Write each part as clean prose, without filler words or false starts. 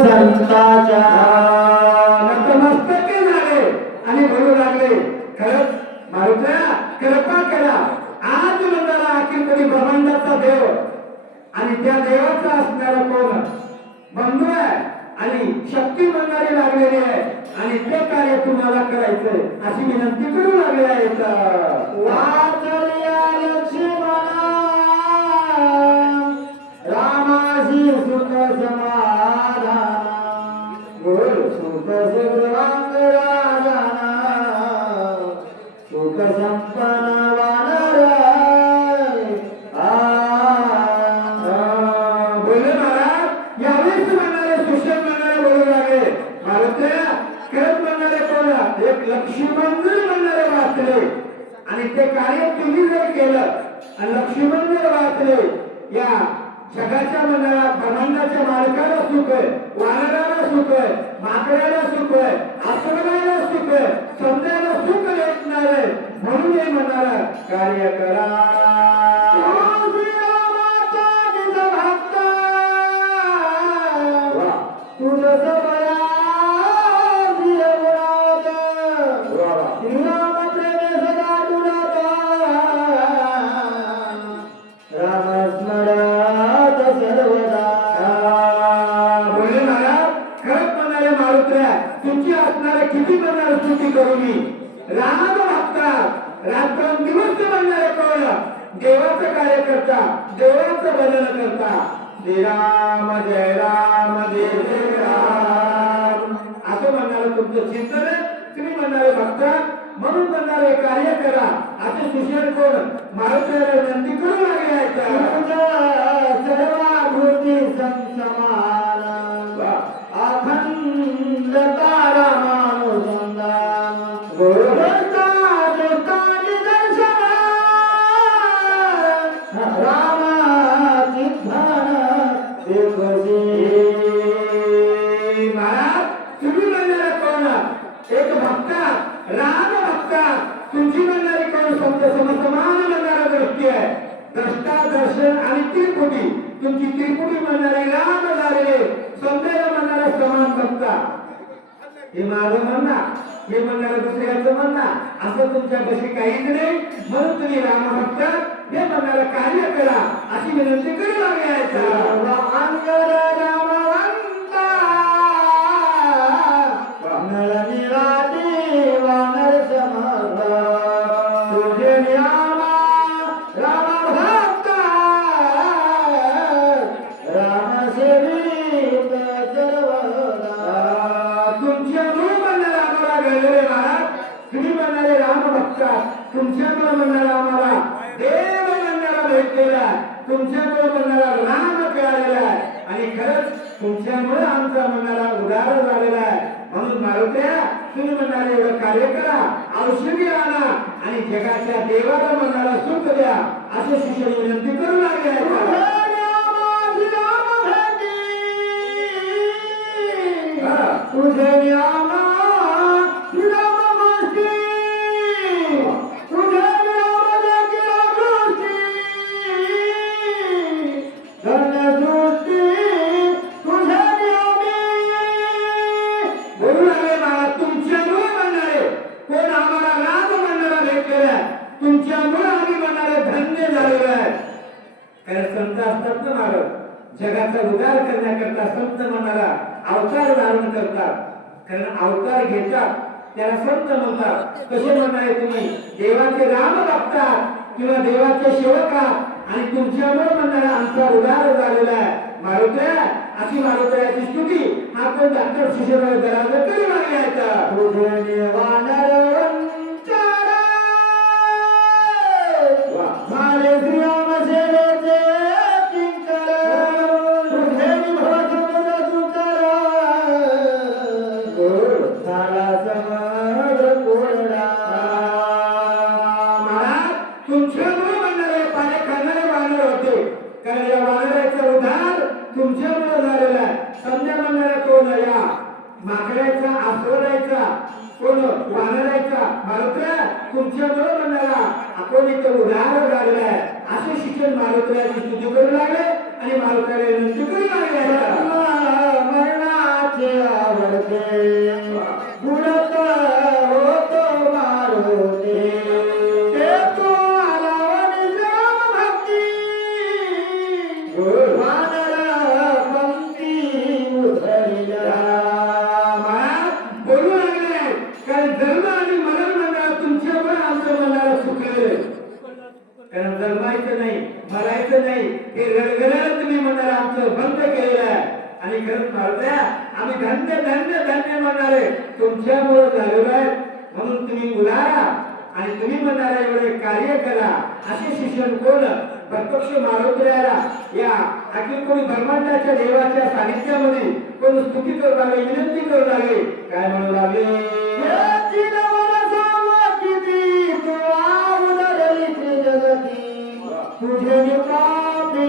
संताच्या नतमस्तके झाले आणि बोलू लागले, खरंच मारुत्या कृपा करा. आज म्हणणारा अखिल कोणी ब्रह्मांडाचा देव आणि त्या देवाचा असणारा कोण बंधू आहे आणि शक्ती म्हणणारी लागलेली आहे आणि ते कार्य तुम्हाला करायचंय अशी विनंती करू लागले आहेत. वाचर्या लक्ष्मणा रामासी सुत समाधान गोर सुत सुग्रवांग राजाना सुख संपन्न वानर बोलले महाराज यावेळेस म्हणणारे सुषम म्हणणारे बोलू लागले, मारुत्या खरंच म्हणणारे कोण एक लक्ष्मण म्हणणारे वाचले आणि ते कार्य तुम्ही जर केलं आणि लक्ष्मण जर वाचले या जगाच्या म्हणणारा ब्रह्मांडाच्या मालकाला सुख आहे, वानराला सुख आहे, माकडाला सुख आहे, अस्वलाला सुख आहे, समजायला सुख भेटणार आहे. म्हणून हे म्हणणारा कार्य करा. तुमची असणारे किती म्हणणार स्तुती करू मी. राम भक्तात रात्रंदिवस म्हणणारे कोण देवाचं कार्य करता, देवाचं भजन करता. श्री राम जय राम जय जय राम असं म्हणणारं तुमचं चिंतन आहे. तुम्ही म्हणणारे भक्त म्हणून म्हणणारे कार्य करा असे सुशेर कोण मारुतीला विनंती करू लागले आहेत. सर्वाभूती समान अखंड तारामानुसंधान गोरता जोतानि दर्शन रामाची ध्यान देखसी. महाराज तुम्ही म्हणणारे कोण एक भक्ता राम भक्ता तुमची म्हणणारी कोण समान म्हणणारा दृष्टी आहे. द्रष्टा दर्शन आणि त्रिपुटी तुमची त्रिपुटी म्हणणारी राम झालेले समजायला म्हणणारा समान भक्ता. हे माझं म्हणणं हे म्हणणारा दुसऱ्याचं म्हणणं असं तुमच्यापाशी काहीच नाही. म्हणून तुम्ही राम भक्त हे म्हणणारा कार्य करा अशी विनंती करू लागली आहे. तुमच्यामुळे म्हणणारा आम्हाला देव म्हणणारा भेटलेला, तुमच्यामुळे म्हणणारा राम कळालेला आहे आणि खरंच तुमच्यामुळे आमचा म्हणणारा उदार झालेला आहे. म्हणून मारुत्या तुम्ही म्हणणारे एवढं कार्य करा, औषधी आणा आणि जगाच्या देवाला म्हणणारा सुख द्या असे शिष्य विनंती करू लागले आहेत. तुमच्यामुळे आम्ही म्हणणारे धन्य झालेलो आहे. कारण संत असतात ना महाराज जगाचा उद्धार करण्याकरता संत म्हणणारा अवतार धारण करतात. कारण अवतार घेतात त्याला संत म्हणतात. कसे म्हणणारे तुम्ही देवाचे राम बघतात किंवा देवाचे सेवक आहात आणि तुमच्यामुळे म्हणणारा आमचा उद्धार झालेला आहे. मारुत्या अशी मारुत्याची स्तुती आपण डॉक्टर शिशुराव जरांगे करू लागले आहेत. झाले श्रीराम सेवेचे किंकर तुझे भजन सुकर झाला समज कोरडा. महाराज तुमच्यामुळे म्हणणारे पाणी खाणारे वानर होते. कारण या वानराचा उद्धार तुमच्यामुळे झालेला आहे. समजा म्हणणारा कोण या माकडाचा अस्वलाचा कोण वानराचा मारुत्या तुमच्यामुळे म्हणणारा आपण इथे उदाहरण झालेलं आहे. असे शिक्षण मारुत्याची स्तुती करू लागले आणि मारुत्याला विनंती करू लागले. मरणा मारल्या आम्ही धन्य धन्य धन्य म्हणणारे तुमच्यामुळे झालेलो आहे म्हणून तुम्ही उलारा आणि तुम्ही म्हणणारे एवढे कार्य करा असे शिक्षण कोण प्रत्यक्ष मारुतीला या अखिल कोणी ब्रह्मांडाच्या देवाच्या सानिध्यामध्ये कोण स्तुती करू लागले विनंती करू लागले काय म्हणू लागले तुझे निपापे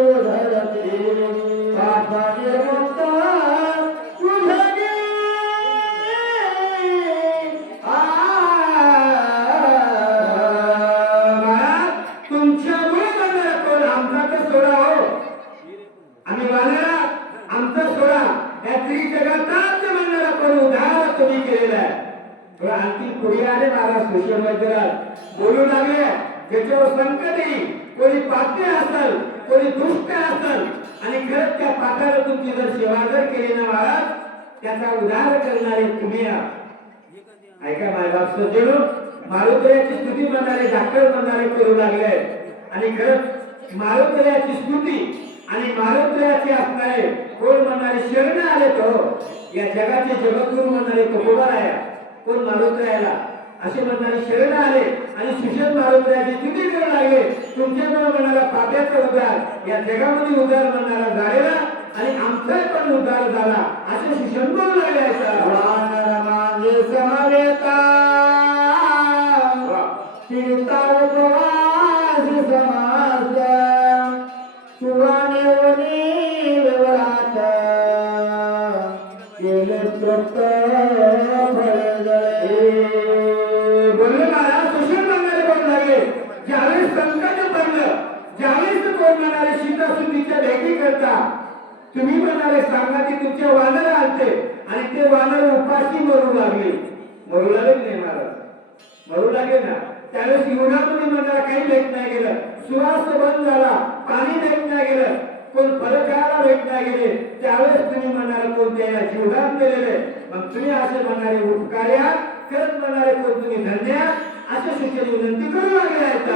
उधरते पापाने म्हणता तुझे तुमच्यामुळे म्हणणारा कोण आमचा तर सोडा हो आम्ही वानरा आमचा सोडा या त्रिजगातात म्हणणारा कोण उद्धार तुम्ही केलेला आहे पण आणखी पुढे आले महाराज सोशल मीडियात बोलू लागले ज्याच्यावर संकट येईल कोणी पापी असेल कोणी दुष्ट असेल आणि खरंच त्या पापाला तुमची जर सेवा जर केली ना महाराज त्याचा उद्धार करणारे तुम्ही ऐका मायबाप सज्जनो मारुतीची स्तुती म्हणणारे डॉक्टर म्हणणारे करू लागले आणि खरंच मारुतीची स्तुती आणि मारुतीचे असणारे कोण म्हणणारे शरण आले तो या जगाचे जगद्गुरु म्हणणारे तो उभा आहे कोण मारुतीला असे म्हणणारे शरण आले आणि सुषेण मारुतीची स्तुती करू लागले तुमच्यामुळे म्हणणारा पाप्याचा उद्धार या जगामध्ये उद्धार म्हणणारा झालेला आणि आमचा पण उद्धार झाला असे सुषेण बोलू लागले मागे समवेता फिरता उपवास समाज सुवाने वनी व्यवहारात केले तृप्त बोलले महाराज सुषेण म्हणणारे बोलू लागले ज्यावेळेस संकट पडलं ज्यावेळेस कोण म्हणाले सीतासुद्धीच्या भेटी करता तुम्ही म्हणाले सांगा की तुमचे वानर आलते आणि ते वानर उपाशी मरू लागले नाही महाराज मरू लागले ना त्यावेळेस युगामध्ये म्हणाला काही भेट नाही गेलं सुवास बंद झाला पाणी भेट नाही गेलं कोण फळ खायला भेट नाही गेले त्यावेळेस तुम्ही म्हणाले कोणत्या जीवदान दिलेले मग तुम्ही असे म्हणारे उपकार्या खरंच म्हणारे कोण तुम्ही धन्य असे सूचना विनंती करू लागले आहेत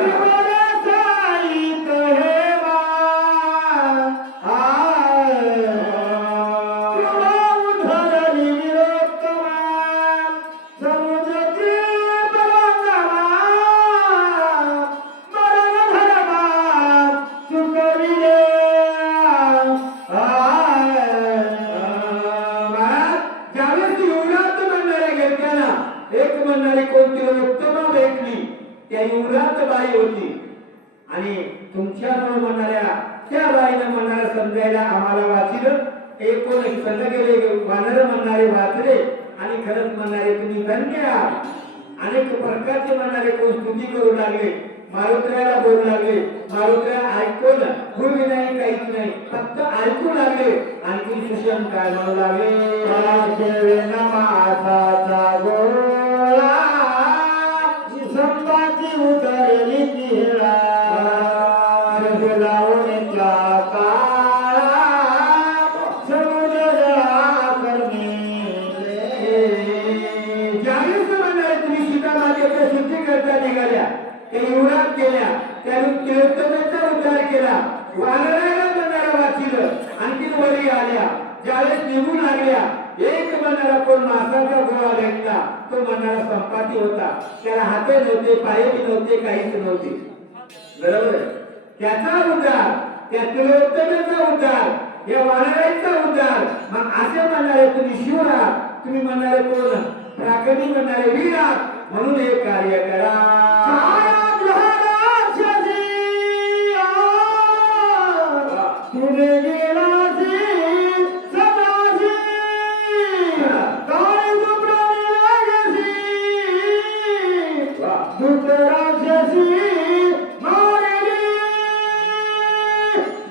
एक म्हणणारी कोणती उत्तमा भेटली त्या युवरात बाई होती आणि तुमच्या म्हणणाऱ्या त्या बाईनं म्हणणारा समजायला आम्हाला वाचिलं एक कोण संघ गेले वानर म्हणणारे वाचले आणि खरंच म्हणणारे तुम्ही धन्य आहात अनेक प्रकारचे म्हणणारे कोण स्तुती करू लागले मारुतीला बोलू लागले मारुतीला ऐकून भूमी नाही काहीच नाही फक्त ऐकू लागले आणखी सुषम काय म्हणू लागले मासाचा गोळा संपाती उतरली किळा लावण्याच्या काळा समुद्र करणे ज्यावेळेस म्हणणारे तुम्ही सीता मातेच्या शुद्धी करता निघाल्या त्या युवरात गेल्या त्यातून तिलोत्तमेचा उद्धार केला वानराला म्हणणारा वाचिलं आणखी वरी आल्या ज्यावेळेस निघून लागल्या एक म्हणणारा कोण मासाचा गोळा भेटला तो म्हणणारा संपाती होता त्याला हाते नव्हते पाय बी नव्हते काहीच नव्हते बरोबर त्याचा उद्धार त्या तिलोत्तमेचा उद्धार या वानराचा उद्धार मग असे म्हणणारे तुम्ही शिव आहात तुम्ही म्हणणारे कोण प्राकटी म्हणणारे वीर आहात म्हणून हे कार्य करा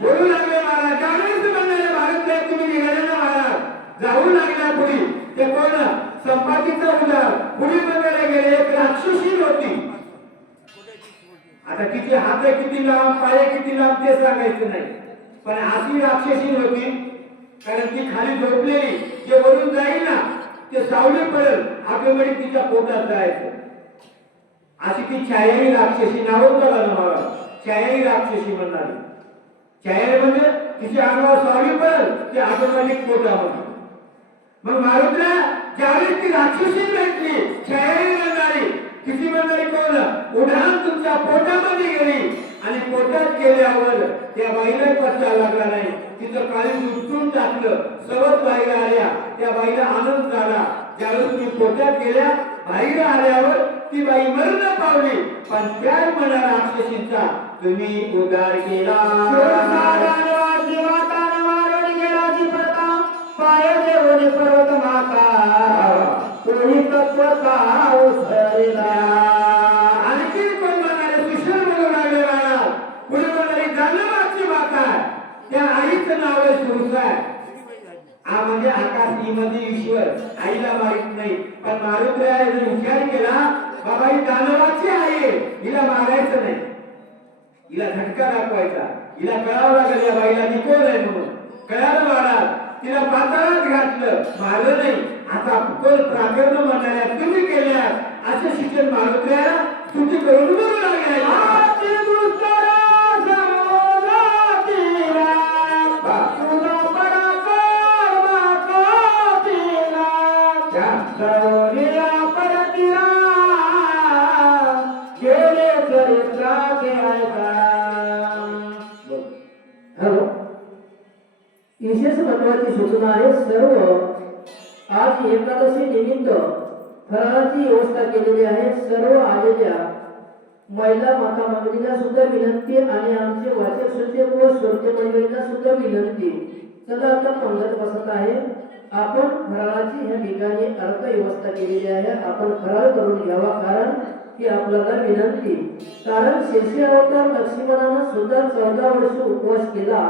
बोलू लागले महाराज त्यावेळेस म्हणणारे भारत तुम्ही निघाले ना महाराज जाऊ लागल्या पुढे ते कोण संपातीचा उद्धार पुढे बघायला गेले एक राक्षसी होती आता तिचे हात किती लांब पाय किती लांब ते सांगायचं नाही पण अशी राक्षसी होती कारण ती खाली झोपलेली जे वरून जाईल ना ते सावली पडेल ऑटोमॅटिक तिच्या पोटात जायचं अशी ती छायाई राक्षसी नाव होतं ना मला छायाई राक्षसी म्हणणारी छायाई म्हणजे तिच्या अंगावर स्वामी पण ते ऑटोमॅटिक पोटामध्ये. मग मारुतीला ज्यावेळी ती राक्षसी भेटली छायाळी म्हणणारी, किती म्हणणारी कोण उडान तुमच्या पोटामध्ये गेली आणि पोटात गेल्यावर त्या बाईला पत्ता लागला नाही. तिचं काळी उचलून टाकलं, सर्वच बाईला आल्या. त्या बाईला आनंद झाला. ज्यावेळी तुम्ही पोटात गेल्या बाहेर आल्यावर ती बाई मरण पावली, पण त्याच मना राक्षसीचा तुम्ही उद्धार केला. पाय देवने पर्वत माता कोणी तत्वता उसरला. आणखी कोण म्हणाले सुशील म्हणून लागले महाराज. पुढे म्हणाले दानवाची माता, त्या आईचं नाव आहे सुरसा. हा म्हणजे आकाश मध्ये ईश्वर, आईला माहित नाही. पण मारुतीने विचार केला, बाबा ही दानवाची आई आहे, हिला मारायचं नाही, हिला झटका दाखवायचा. हिला कळावं लागेल या बाईला मी कोण आहे म्हणून. कळालं महाराज. तिला पाताळात घातलं, मारलं नाही. आता कोण प्राकरण म्हणणाऱ्या तुम्ही केल्या असे शिक्षण मारुतीला स्तुती करून बोलू लागले. विशेष महत्वाची सूचना आहे. सर्व आज एकादशी निमित्त फराळाची व्यवस्था केलेली आहे. सर्व आलेल्या महिला माता मंडळींना सुद्धा विनंती आणि आमचे वाचक सचिव व श्रोते मंडळींना सुद्धा विनंती. चला आता पंगत बसत आहे. आपण फराळाची ह्या ठिकाणी अर्थ व्यवस्था केलेली आहे. आपण फराळ करून घ्यावा, कारण की आपल्याला विनंती. कारण शेषी अवतार लक्ष्मणानं सुद्धा 14 वर्ष उपवास केला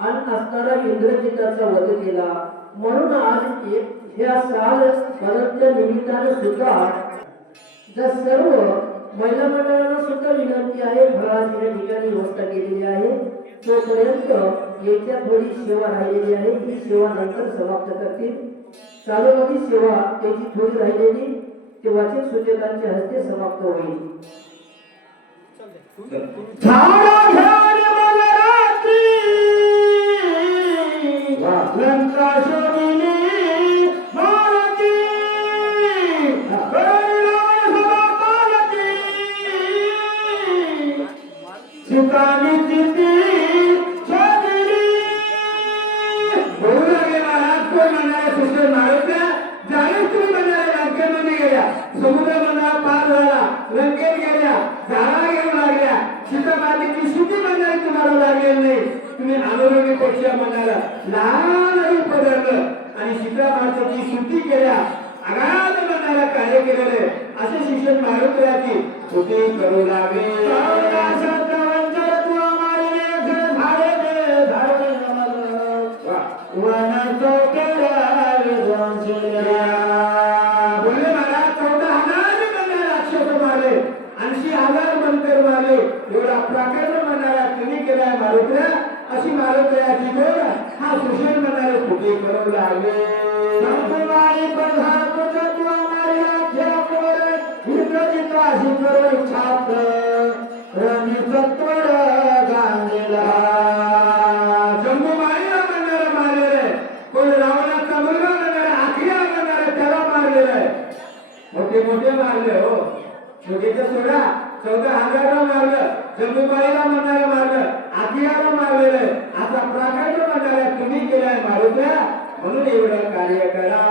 आणि असणारा इंद्रजिताचा वध केला. म्हणून आज ह्या साल परतच्या निमित्ताने सुद्धा जर सर्व महिला मंडळांना सुद्धा विनंती आहे, फराळाची या ठिकाणी व्यवस्था केलेली आहे. तोपर्यंत याच्या थोडी सेवा राहिलेली आहे, ही सेवा नंतर समाप्त करतील. चालूमध्ये सेवा त्याची थोडी राहिलेली ते वाचक सूचकांच्या हस्ते समाप्त होईल. समुद्र म्हणा पार झाला, लंकेत गेल्या, झाडा घेऊन लागल्या, सीतामातेची सुद्धी म्हणणारी तुम्हाला लागलेली नाही. तुम्ही अनोरोगी पक्ष्या म्हणाला लहान पदरलं आणि सीतामातेची शुद्धी केल्या, अगाध म्हणाला कार्य केलेले असे शिक्षण मारुतीची स्तुती करू लागले. एवढा प्रकरण म्हणणारा तुम्ही केलाय मारुतीला, अशी मारुतीची बोल हा सुशील म्हणणारे स्तुती करू लागले. जम्बूमाईला म्हणणारा मारलेला आहे, कोण रावणाचा मुलगा म्हणणारा आखिया म्हणणारा त्याला मारलेला आहे. मोठे मोठे मारले हो, छोटेचं सोडा 14,000 मारलं, जम्बूबाईला म्हणणारा मारलं, आखियाला मारलेलं आहे. आता प्राकट्य म्हणणाऱ्या तुम्ही केलाय मारुत्या, म्हणून एवढं कार्य करा.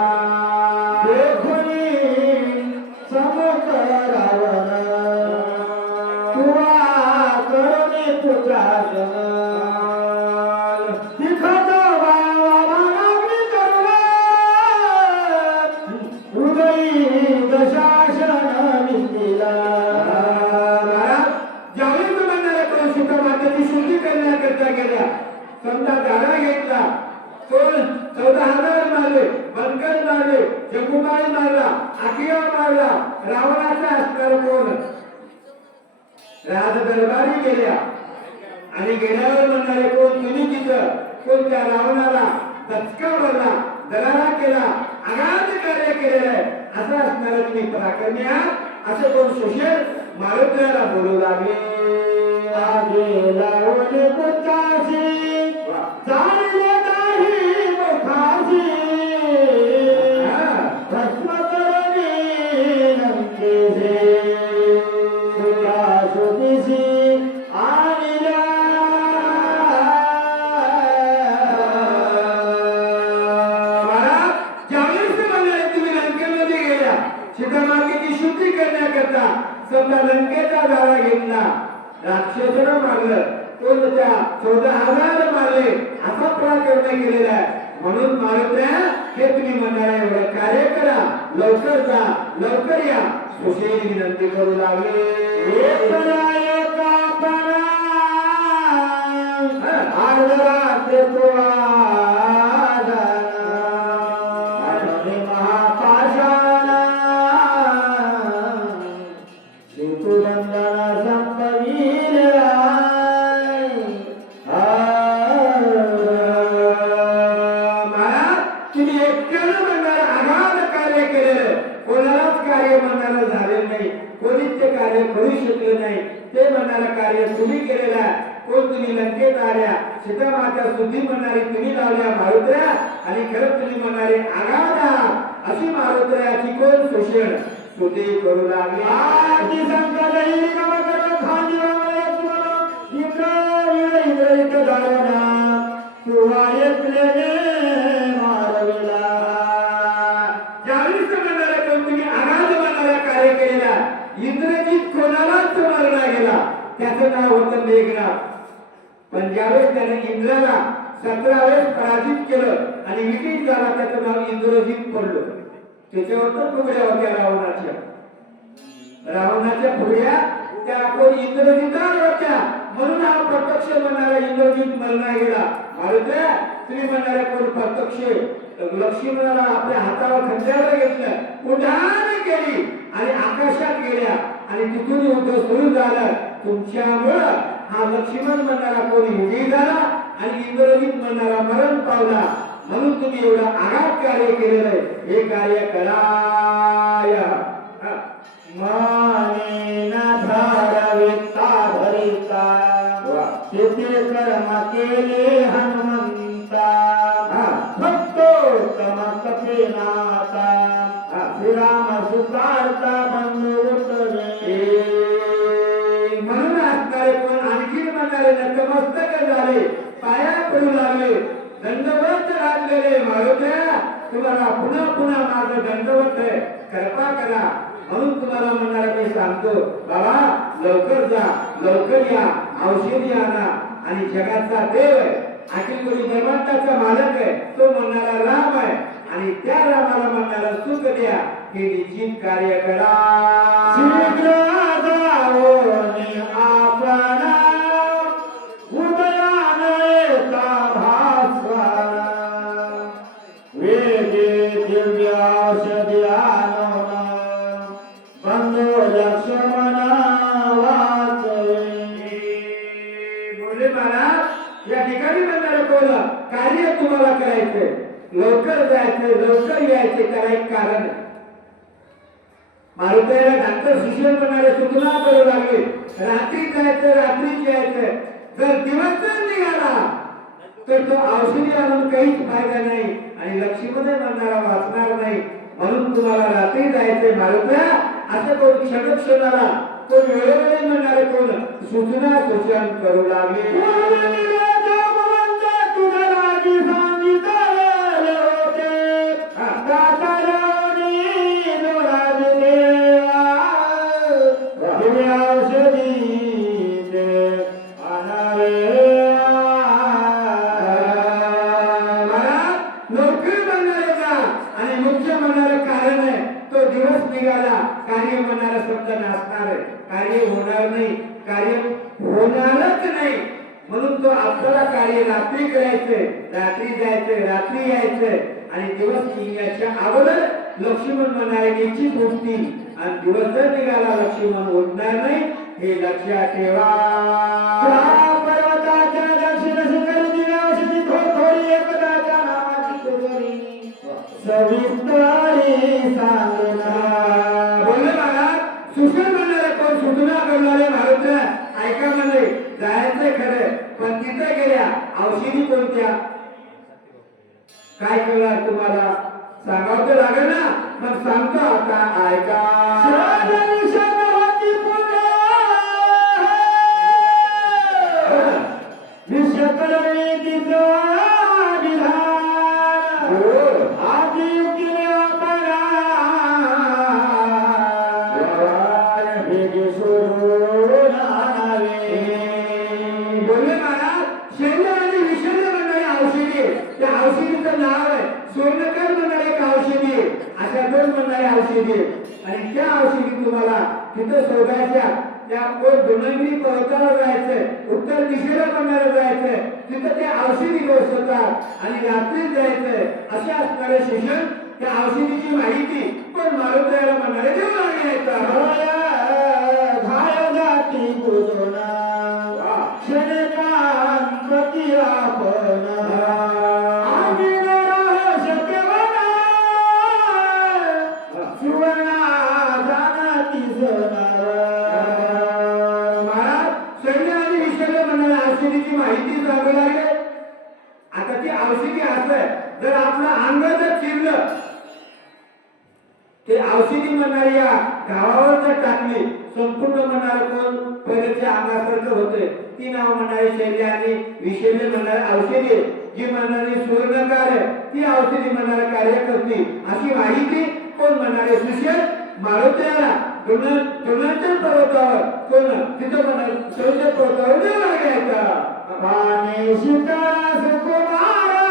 समजा गाडा घेतला, कोण 14,000 मारले, बनकर मारले, जम्बूबाई मारला, आखिया मारला, रावणाचा असणार कोण राज दरबारी गेल्या आणि गेल्यावर म्हणणारे कोण तुम्ही तिथं, कोण त्या रावणाला दचका भरला, दरारा केला, अगाध कार्य केलेलं आहे असं असणार तुम्ही पराक्रमी आहात असे कोण सुशील मारुतीला बोलू लागले. जाणले नाही मुखाशी भस्म करणे लंकेचे सुरासुतीशी आणिल्या महाराज ज्यावेळेस ते म्हणाले तुम्ही लंकेमध्ये गेल्या सीतामातेची शुद्धी करण्याकरता समजा लंकेचा दावा घेतला राक्षसानं मारलं तो त्या 14,000 मारले असा पराक्रम केलेला आहे म्हणून मारुत्या हे तुम्ही म्हणणारा एवढं कार्य करा लवकर जा लवकर या सुशेष विनंती करू लागले तुम्ही एकट्यानं म्हणणारा अगाध कार्य केलेलं कोणालाच कार्य म्हणणारा झालेलं नाही कोणीच ते कार्य करू शकले नाही ते म्हणणारं कार्य तुम्ही केलेलं आहे कोण तुम्ही लंकेत आल्या सीता माता शुद्धी म्हणणारी तुम्ही लावल्या मारुत्र्या आणि खरं तुम्ही म्हणणारे अगाध अशी मारुत्र्याची कोण शोषण स्तुती करू लागली आधी संकट येईल का करून खाली इंद्र दारणा तुवा ऐकलेले मारविला ज्यावेळेस म्हणणारा कोण तुम्ही अगाध म्हणणारा कार्य केलेला इंद्रजीत कोणालाच मारला गेला त्याचं नाव होतं मेघनाथ पण ज्यावेळेस त्याने इंद्राला 17 वेळेस पराजित केलं आणि विजयी झाला त्याचं नाव इंद्रजीत पडलं त्याच्यावर तर फुगड्या होत्या रावणाच्या फुगड्या त्या कोण इंद्रजितावर होत्या म्हणून हा प्रत्यक्ष म्हणणारा इंद्रजित मरला गेला मारुत्या तुम्ही म्हणणारा कोण प्रत्यक्ष लक्ष्मणाला आपल्या हातावर खंजर घेतलं उड्डाण केली आणि आकाशात गेल्या आणि तिथून युद्ध सुरू झालं तुमच्यामुळं हा लक्ष्मण म्हणणारा कोणी विजयी झाला आणि इंद्रजित म्हणणारा मरण पावला म्हणून तुम्ही एवढं आघात कार्य केलेलं आहे हे कार्य कराय मानेना धाराविता भरिता तेथे कर्म केले हनुमंता भक्तोत्तम कपिनाथा श्रीराम सुतारता बंधू उतरे म्हणून असणारे कोण आणखी म्हणणारे नतमस्तक झाले पाया पडू लागले दंडवत लागलेले मारुत्या तुम्हाला पुन्हा पुन्हा माझं दंडवत आहे कृपा करा म्हणून तुम्हाला म्हणणारा मी सांगतो बाबा लवकर जा लवकर या औषधी आणा आणि जगाचा देव आहे अखिल कोणी ब्रह्मांडाचा मालक आहे तो म्हणणारा राम आहे आणि त्या रामाला म्हणणारा सुख द्या हे निश्चित कार्य करा या ठिकाणी म्हणणारे कोण कार्य तुम्हाला करायचंय लवकर जायचंय लवकर यायचे त्याला एक कारण आहे मारुतीला डॉक्टर शिष्य म्हणणारे सूचना करू लागले रात्री जायचं रात्रीच यायचंय जर दिवस निघाला तर तो औषधी आणून काहीच फायदा नाही आणि लक्ष्मीमध्ये म्हणणारा वाचणार नाही म्हणून तुम्हाला रात्री जायचंय मारुतीला असं कोण क्षणाला कोण वेळोवेळी म्हणणारे कोण सूचना सूचन करू लागले कार्य म्हणणारा शब्द नसणार आहे कार्य होणार नाही कार्य होणारच नाही म्हणून तो आपल्याला कार्य रात्री करायचंय रात्री जायचंय रात्री यायचंय आणि दिवस निघण्याच्या अगोदर लक्ष्मण म्हणाले निश्चित उठतील आणि दिवस जर निघाला लक्ष्मण उठणार नाही हे लक्षात ठेवा पर्वताच्या दक्षिण शिखरी दिव्यावशी थोडी एकदाच्या नावाची तुझरी सविस्तारी सांगना बोलले महाराज सुशल म्हणणारे कोण सूचना करणारे महाराज ऐका म्हणले जायचंय खरं, पण तिथे गेल्या औषधी कोणत्या काय कळणार तुम्हाला? सांगावं तर लागेल ना, मग सांगतो आता ऐका. बोलले महाराज, शेंगा आणि विषारी म्हणणारी औषधी, त्या औषधीचं नाव आहे स्वर्णकार म्हणणारे एक औषधी, अशा दोन म्हणणारे औषधी. आणि त्या औषधी तुम्हाला तिथं शोधायच्या. त्या कोण दोनंगी पर्वतावर जायचंय, उत्तर दिशेला म्हणणारे जायचंय, तिथं त्या औषधी बसवतात आणि रात्री जायचंय. असे असणारे शिक्षण त्या औषधीची माहिती पण मारुतीला म्हणणारे देऊ लागले आहेत. औषधीची माहिती सांगू लागले. आता ती औषधी असं जर आपलं अंग जर चिरलं, ते औषधी म्हणणारी या गावावर जर टाकली, संपूर्ण म्हणणारे कोण पहिल्याच्या अंगासारखं होते. ती नाव म्हणणारी शैली आणि विषैल्य म्हणणारे औषधी, जी म्हणणारी स्वर्णकार आहे, ती औषधी म्हणणारे कार्य करते. अशी माहिती कोण म्हणणारे शिष्य मारुतीला दोनाच्या पर्वतावर कोण तिथं म्हणणार सौंदर्य पर्वतावर देऊ लागायचा. पाणी शिकारा सुकुमारा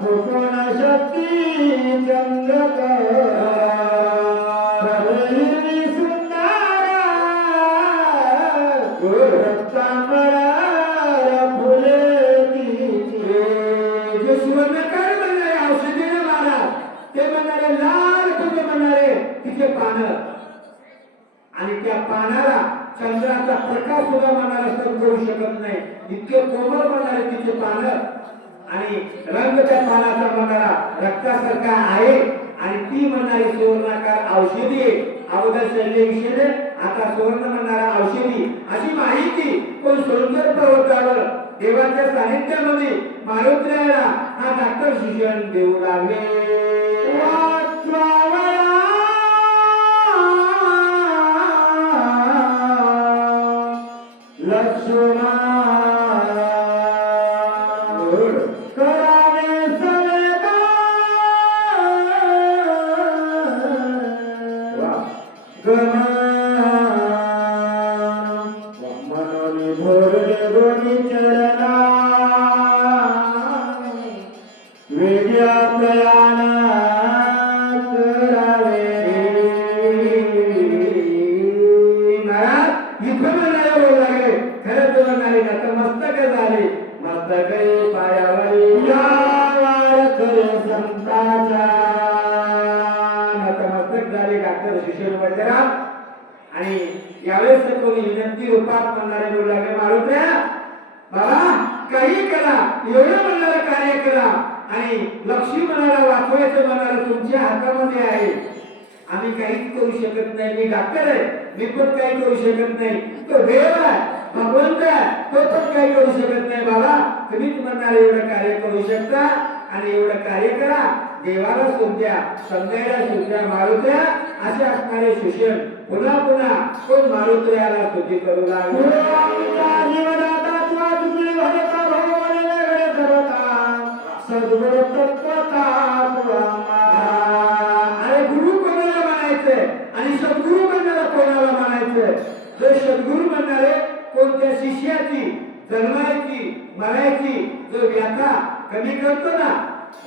कोण शक्ती चंद्रक हिरवी सुंदरा रक्तांबरा फुले तिचे. जे सुवर्णकार म्हणणारे औषधीने महाराज, ते म्हणणारे लाल फुले म्हणणारे तिचे पानं, आणि त्या पानाला चंद्राचा प्रकाश सुद्धा म्हणणारा सण करू शकत नाही, इतके कोमल म्हणणारे तिचे पानं. आणि रंग त्या पानाचा म्हणणारा रक्तासारखा आहे. आणि ती म्हणणारी सुवर्णाकार औषधी, अगोदर शल्य विषय, आता सुवर्ण म्हणणारा औषधी. अशी माहिती कोण सौंदर्य पर्वतावर देवाच्या सानिध्यामध्ये मारुतीला हा डॉक्टर शिक्षण देऊ लागले. आणि यावेळेस कोणी विनंती रूपात म्हणणारे बोलू लागले, मारुत्या बाबा काही करा, एवढं म्हणणारं कार्य करा, आणि लक्ष्मी म्हणाला वाचवायचं म्हणाला तुमच्या हातामध्ये आहे. आम्ही काहीच करू शकत नाही, मी डॉक्टर आहे, मी पण काही करू शकत नाही, तो देव आहे, भगवंत आहे, तो पण काही करू शकत नाही. बाबा तुम्हीच म्हणणार एवढं कार्य करू शकता, आणि एवढं कार्य करा. देवाला सुद्धा समजायला सुद्धा मारुत्या असे असणारे शिक्षण पुन्हा पुन्हा कोण मारुत्याला स्तुती करू लागले. अरे गुरु कोणाला म्हणायचंय आणि सद्गुरु म्हणणारा कोणाला म्हणायचंय? जो सद्गुरु म्हणणारे कोणत्या शिष्याची जन्मायची मरायची जो व्यथा कमी करतो ना,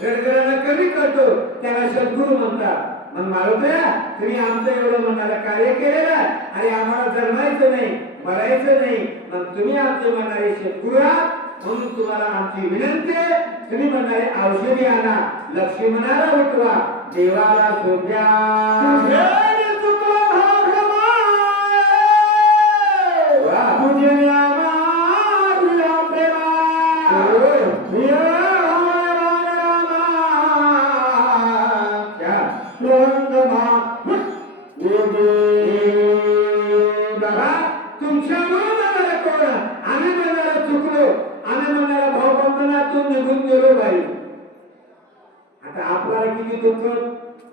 गडगडाला कमी करतो, त्याला सद्गुरु म्हणतात. मग मारुत्या तुम्ही आमचं एवढं म्हणणारं कार्य केलेलं आणि आम्हाला जन्मायचं नाही, मरायचं नाही, मग तुम्ही आमचे म्हणणारे सद्गुरु आहात. म्हणून तुम्हाला आमची विनंती आहे, तुम्ही म्हणणारे औषधी आणा, लक्ष्मी म्हणाला उठवा, देवाला सोद्या. तुमच्या आता आपल्याला किती दुःख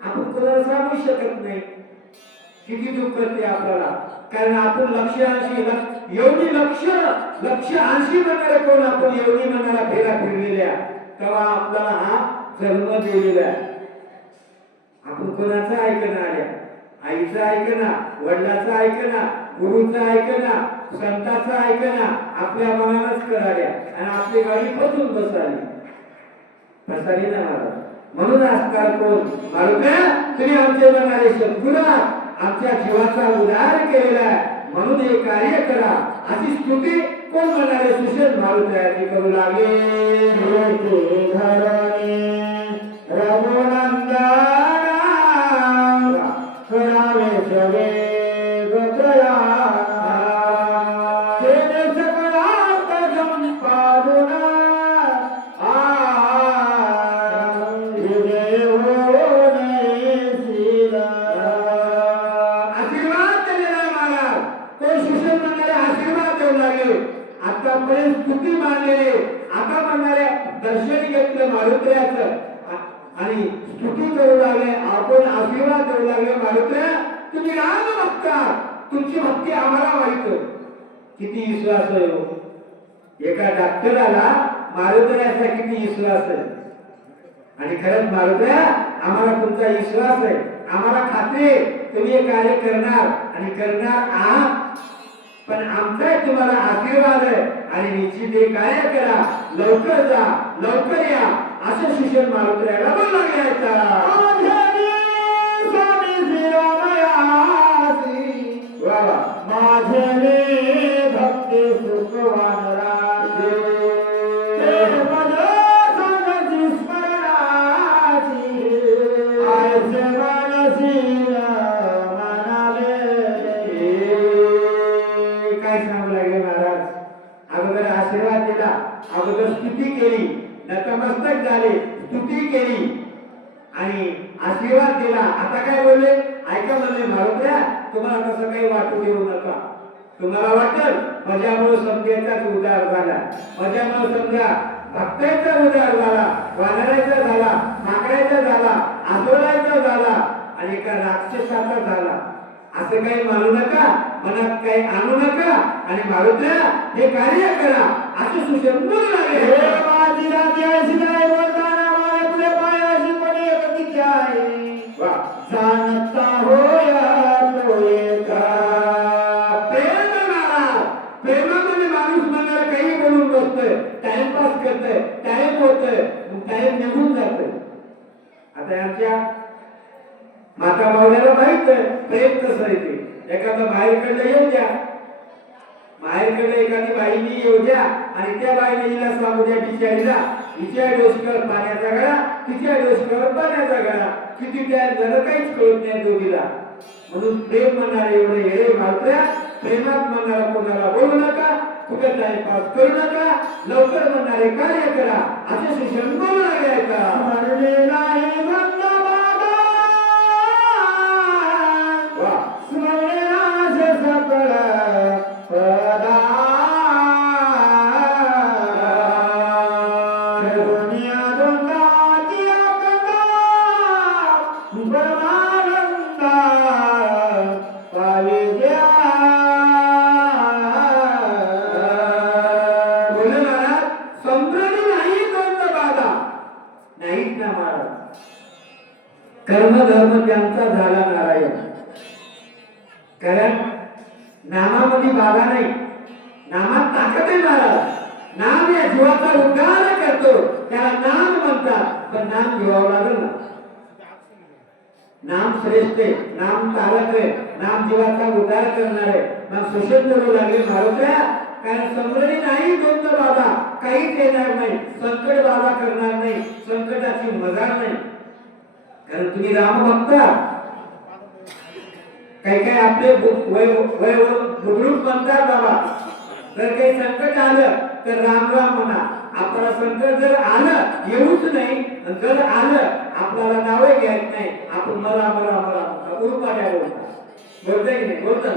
आपण कोणाला सांगू शकत नाही, किती दुःख ते आपल्याला, कारण आपण लक्ष 80 एवढी लक्ष 80 म्हणणारे कोण, आपण एवढी मनाला फेरा फिरलेल्या, तेव्हा आपल्याला हा जन्म दिलेला आहे. आपण कोणाचं ऐकणार, आईचं ऐकना, वडिलाचं ऐकना, गुरुचं ऐकना, संतांचं ऐकना, आपल्या मनालाच कराल्या आणि आपली गाडी फसून बसाली ना महाराज. म्हणून असणार कोण मारुत्या, तुम्ही आमचे म्हणणारे सद्गुरा, आमच्या जीवाचा उद्धार केलेला आहे, म्हणून हे कार्य करा अशी स्तुती कोण म्हणणारे सुशेष मारुत्याची करू लागले. रघुनंदना करावे सवे गतया तेने सकळार्थ संपादना आशीर्वाद दिलेला महाराज. तो सुशेष म्हणणारे आशीर्वाद देऊ लागले. आतापर्यंत स्तुती मानलेले, आता म्हणणारे दर्शन घेतलं मारुत्र्याचं आणि स्तुती करू लागले, आपण आशीर्वाद देऊ लागले. मारुत्र्या, तुम्ही राम भक्ता, तुमची भक्ती आम्हाला माहित. किती विश्वास आहे हो. एका डॉक्टराला मारुत्र्याचा किती विश्वास आहे. आणि खरंच मारुत्र्या, आम्हाला तुमचा विश्वास आहे, आम्हाला खात्री तुम्ही हे कार्य करणार आणि करणार आहात. पण आमचा तुम्हाला आशीर्वाद आहे आणि निश्चित हे कार्य करा, लवकर जा, लवकर या, असं शिक्षण मारुत्र्याला बोलू लागले आहेत. माझे भक्ती सुखवान राजे आशीर्वाद दिला, अगोदर स्तुती केली, नतमस्तक झाले, स्तुती केली आणि आशीर्वाद दिला. आता काय बोलले, ऐका म्हणले मारुत्र्या, तुम्हाला तसं काही वाटू देऊ नका. तुम्हाला वाटेल माझ्यामुळे समजायचाच उद्धार झाला, माझ्यामुळे समजा भक्तांचा उद्धार झाला, वानराचा झाला, माकडाचा झाला, आसोळाचा झाला आणि एका राक्षसाचा झाला, असं काही मानू नका, मनात काही आणू नका आणि मारुत्र्या हे कार्य करा, असं सुशेष बोलू लागले. माझी राधी अशी नाही बोलताना मला तुझ्या पायाशी कोणी एकती आहे जाणता होया तो एका. प्रेमामध्ये माणूस म्हणणारा काही बोलून बसतोय, टाइमपास करतोय, टाइम होतोय, टाइम निघून जातोय. आता आमच्या माता मावल्याला माहित आहे प्रेम कसं आहे ते. एखादा बाहेरकडलं येऊ द्या, बाहेरकडे एखादी बाईनी येऊ द्या आणि त्या बाईने हिला सांगू द्या बिचारीला, हिच्या डोसकर पाण्याचा गळा, तिच्या डोसकर पाण्याचा गळा, किती त्या जरा काहीच कळत नाही दोघीला. म्हणून प्रेम म्हणणारे एवढे हेरे मारुत्र्या, प्रेमात म्हणणारा कोणाला बोलू नका, कुठे टाइमपास करू नका, लवकर म्हणणारे कार्य करा, असे शिक्षण बोलू लागले आहेत. कर्म धर्म त्यांचा झाला नारायण. कारण नामामध्ये बाधा नाही, नामात ताकद आहे महाराज. नाम या जीवाचा उद्धार करतो, त्याला नाम म्हणतात. पण नाम घेवावं लागेल ना. नाम श्रेष्ठ आहे, नाम तारक आहे, नाम जीवाचा उद्धार करणार आहे. मग सुशेष करू लागले मारुत्र्या, कारण समृद्धी नाही, द्वंद्व बाधा काहीच येणार नाही, संकट बाधा करणार नाही, संकटाची मजार नाही. कारण तुम्ही राम भक्त, काही काही आपले बुद्रुक म्हणतात बाबा, जर काही संकट आलं तर राम राम म्हणा. आपल्याला संकट जर आलं येऊच नाही, जर आलं आपल्याला नावे घ्यायच नाही, आपण मला मला मला उरपाट्या बोलतात, बोलतंय की नाही, बोलत ना,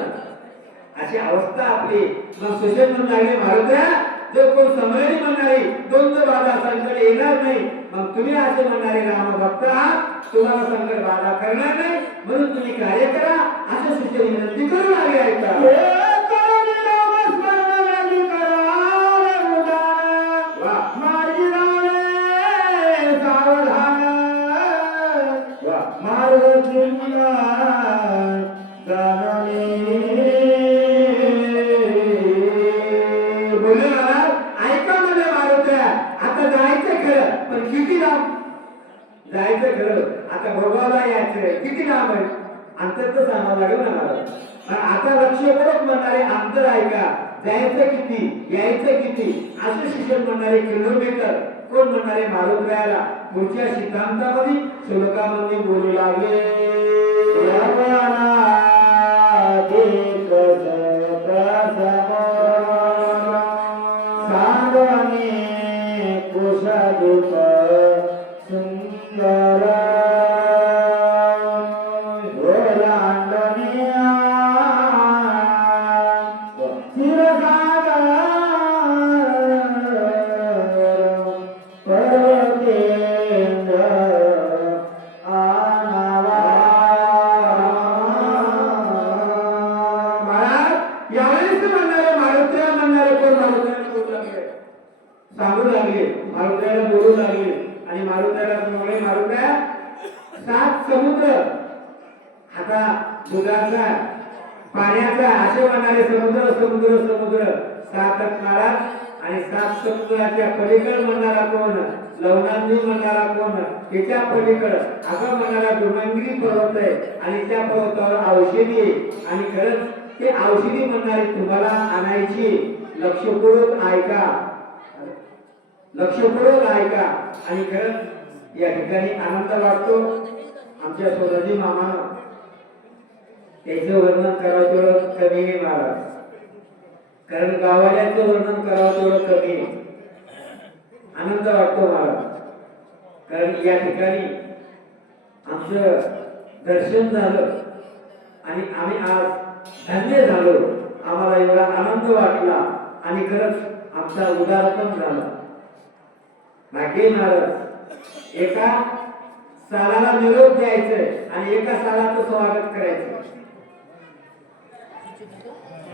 अशी अवस्था आपली. मग सुशेष म्हणून लागले मारुत्र्या, जर कोण समजणी म्हणणारी द्वंद्व बाधा संकट येणार नाही, मग तुम्ही असे म्हणणारे राम भक्त आहात, तुम्हाला संकट बाधा करणार नाही, म्हणून तुम्ही कार्य करा असं सूचना विनंती करू लागले आहेत का? बोलले महाराज, ऐका म्हणजे मारुत्या, आता जायचं खरं, पण किती लांब जायचं खरं, आता भोगावला यायचं किती लांब आहे, अंतर तर सांगावं लागेल ना महाराज. आता लक्षपूर्वक म्हणणारे अंतर ऐका, जायचं किती यायचं किती असे शिक्षण म्हणणारे किलोमीटर, कोण म्हणणारे मारुत्र्याला पुढच्या सिद्धांतामध्ये श्लोकामध्ये बोलू लागले. सांगू लागले, मारुत्याला बोलू लागले आणि मारुत्याला म्हणाले, मारुत्या 7 समुद्र, आता दुधाचा पाण्याचा असे म्हणणारे समुद्र समुद्र समुद्र 7 काळात आणि 7 समुद्राच्या पलीकडे म्हणणारा कोण, लवणांनी म्हणणारा कोण, त्याच्या पलीकडे असं म्हणणारा दुर्गंगिरी पर्वत आहे आणि त्या पर्वतावर औषधी आहे आणि खरंच ते औषधी म्हणणारे तुम्हाला आणायची. लक्षपूर्वक ऐका, लक्षपूर्वक ऐका. आणि खरंच या ठिकाणी आनंद वाटतो. आमच्या सोनाजी मामानं त्याचं वर्णन करावं तेवढं कमी आहे महाराज, कारण गावाल्याचं वर्णन करावं तेवढं कमी आहे. आनंद वाटतो महाराज, कारण या ठिकाणी आमचं दर्शन झालं आणि आम्ही आज धन्य झालो. आम्हाला एवढा आनंद वाटला आणि खरंच आमचा उद्धार पण झाला. बाकी महाराज एका सालाला निरोप द्यायचं आणि एका सालाचं स्वागत करायचं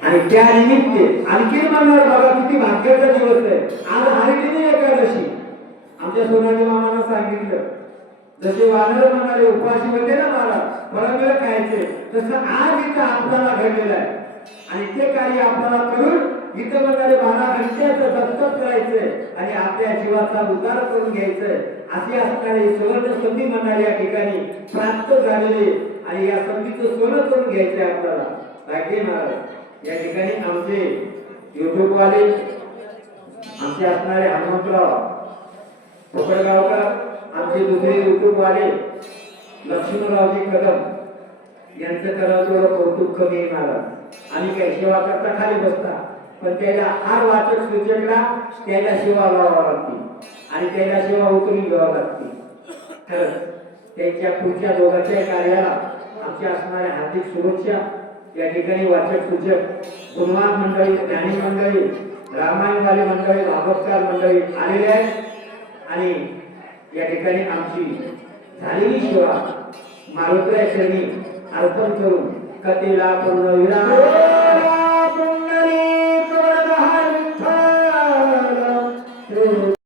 आणि त्या निमित्त आणखी म्हणणार बघा किती भाग्याचा दिवस आहे. आज हरिदिनी एकादशी आमच्या सोनाजी मामानं सांगितलं, जसे वानर म्हणाले उपाशी होते ना महाराज फळं खायचे, तसं आज इथं आपल्याला घडलेलं आहे आणि ते कार्य आपल्याला करून इथं म्हणाले 12 घंट्याचं दत्तक करायचंय आणि आपल्या जीवाचा उद्धार करून घ्यायचंय. असे असणारे सुवर्ण संधी म्हणणारे या ठिकाणी प्राप्त झालेले आणि या संधीचं सोनं करून घ्यायचंय आपल्याला. बाकी महाराज या ठिकाणी आमचे युट्यूब वाले आमचे असणारे हनुमंतराव पोकळगावकर, आमचे दुसरे युट्यूब वाले लक्ष्मणरावजी कदम यांचं करावं तेवढं कौतुक कमी आहे महाराज. आणि काही सेवा करता खाली बसता, पण त्याला हार वाचक सूचकला त्याला सेवा लावावं लागते आणि त्याला सेवा उतरून घ्यावं लागते. खरंच त्यांच्या पुढच्या दोघांच्या कार्याला आमच्या असणाऱ्या हार्दिक शुभेच्छा. या ठिकाणी वाचक सूचक गुणवान मंडळी, ज्ञानी मंडळी, रामायणवाली मंडळी, भागवतकार मंडळी आलेले आहेत आणि या ठिकाणी आमची झालेली सेवा मारुत्र्या चरणी अर्पण करून कथेला पूर्ण विराम